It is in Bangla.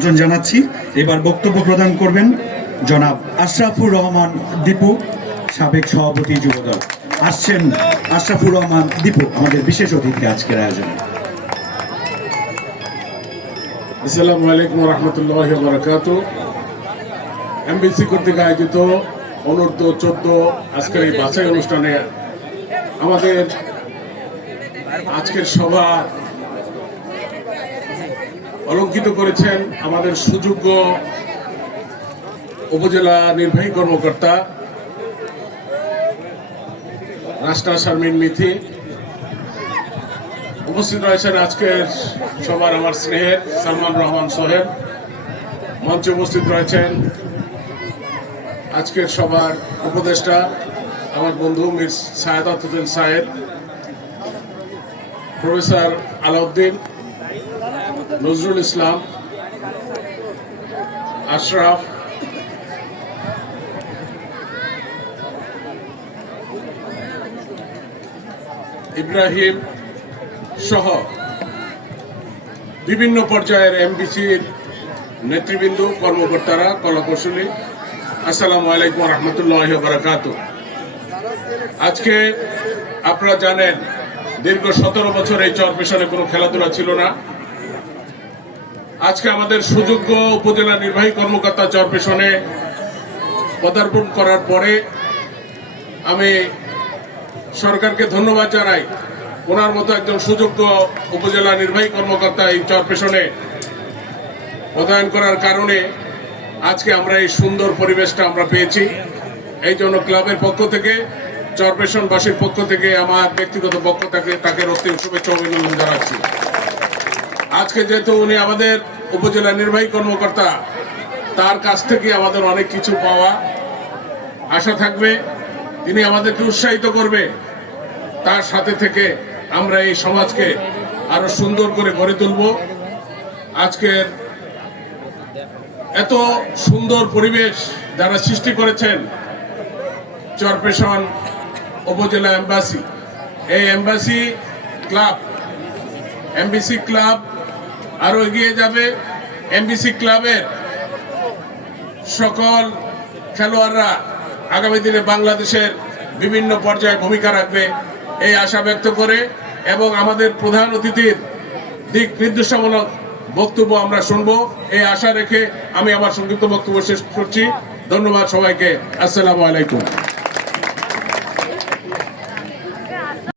আমন্ত্রণ জানাচ্ছি। এবার বক্তব্য প্রদান করবেন জনাব আশরাফুর রহমান দীপু, সাবেক সভাপতি যুবদল। আসছেন আশরাফুর রহমান দীপু, আমাদের বিশেষ অতিথি আজকের আয়োজনে। আসসালামু আলাইকুম রহমতুল্লাহি ওয়া বারাকাতুহু। এমবিসি কর্তৃক আয়োজিত অনূর্ধ্ব 14 আজকের এই বাছাই অনুষ্ঠানে আমাদের আজকের সভা অলঙ্কিত করেছেন আমাদের সুযোগ্য উপজেলা নির্বাহী কর্মকর্তা রাস্তা শারমিন মিথি। উপস্থিত রয়েছেন আজকের সবার আমার স্নেহের সালমান রহমান সোহেব। মঞ্চে উপস্থিত রয়েছেন আজকের সবার উপদেষ্টা আমার বন্ধু মির সায়েদাত হোসেন সাহেব, প্রফেসর আলাউদ্দিন, নজরুল ইসলাম, আশরাফ, ইব্রাহিম সহ বিভিন্ন পর্যায়ের এমবিসির নেতৃবৃন্দ, কর্মকর্তারা, কলাকৌশলী, আসসালামু আলাইকুম রহমতুল্লাহি ওয়া বারাকাতুহু। আজকে আপনারা জানেন দীর্ঘ 17 বছর এই চরপেশনে কোনো খেলাধুলা ছিল না। আজকে আমাদের সুযোগ্য উপজেলা নির্বাহী কর্মকর্তা চরপেশনে পদার্পণ করার পরে আমি সরকারকে ধন্যবাদ জানাই। ওনার মতো একজন সুযোগ্য উপজেলা নির্বাহী কর্মকর্তা এই চরপেশনে পদায়ন করার কারণে আজকে আমরা এই সুন্দর পরিবেশটা আমরা পেয়েছি। এই জন্য ক্লাবের পক্ষ থেকে, চরপেশনবাসীর পক্ষ থেকে, আমার ব্যক্তিগত পক্ষ থেকে তাকে রক্তিম শুভেচ্ছা অভিনন্দন জানাচ্ছি। আজকে যেহেতু উনি আমাদের উপজেলা নির্বাহী কর্মকর্তা, তার কাছ থেকে আমাদের অনেক কিছু পাওয়া আশা থাকবে। তিনি আমাদেরকে উৎসাহিত করবে, তার সাথে থেকে আমরা এই সমাজকে আরো সুন্দর করে গড়ে তুলব। আজকের এত সুন্দর পরিবেশ যারা সৃষ্টি করেছেন চরপেশন উপজেলা এমবাসি, এই এমবাসি ক্লাব, এমবিসি ক্লাব আরো এগিয়ে যাবে। এমবিসি ক্লাবের সকল খেলোয়াড়রা আগামী দিনে বাংলাদেশের বিভিন্ন পর্যায়ে ভূমিকা রাখবে এই আশা ব্যক্ত করে, এবং আমাদের প্রধান অতিথির দিক নির্দেশমূলক বক্তব্য আমরা শুনবো এই আশা রেখে আমি আমার সংক্ষিপ্ত বক্তব্য শেষ করছি। ধন্যবাদ সবাইকে। আসসালামু আলাইকুম।